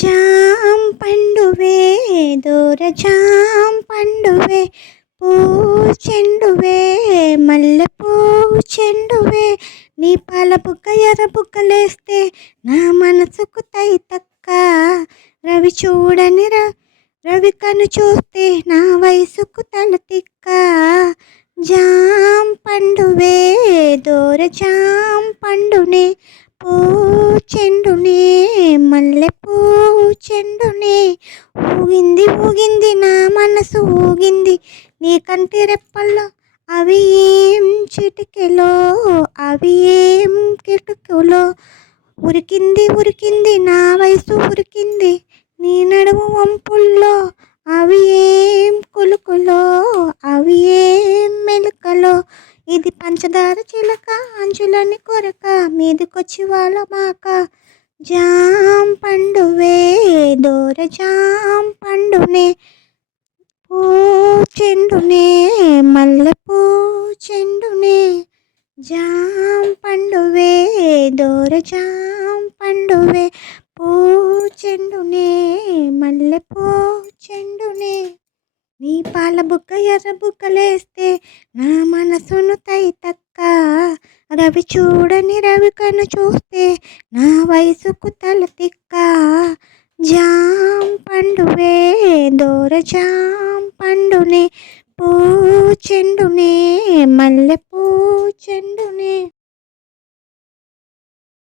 jam పండువే దూర jam పండువే చెండువే మల్లె చెండువే నీ పాల బుగ్గ ఎర్ర బుగ్గలేస్తే నా మనసుకు తై తక్క రవి చూడని రవి కను చూస్తే నా వయసుకు తల తిక్క జాం పండువే దూర జాం పండునే చెండునే మల్లె చెండునే ఊగింది ఊగింది నా మనసు ఊగింది నీ కంటి రెప్పల్లో అవి ఏం చిటికెలో అవి ఏం కిటుకులో ఉరికింది ఉరికింది నా వయసు ఉరికింది నీ నడుము వంపుల్లో అవి ఏం కులుకులో అవి ఏం మెలకలో ఇది పంచదార చిలక అంచులని కొరక మీదికొచ్చి వాళ్ళ మాక జాం పండువే దూర జాం పండునే చెండునే మల్లె చెండునే జాం పండువే దూర జాం పండువే చెండునే మల్లె చెండునే నీ పాల బుగ్గ ఎర్ర బుగ్గలేస్తే నా మనసును తై తక్క రవి చూడని రవి కను చూస్తే నా వయసుకు తల తిక్క జాం పండువే దూర జాం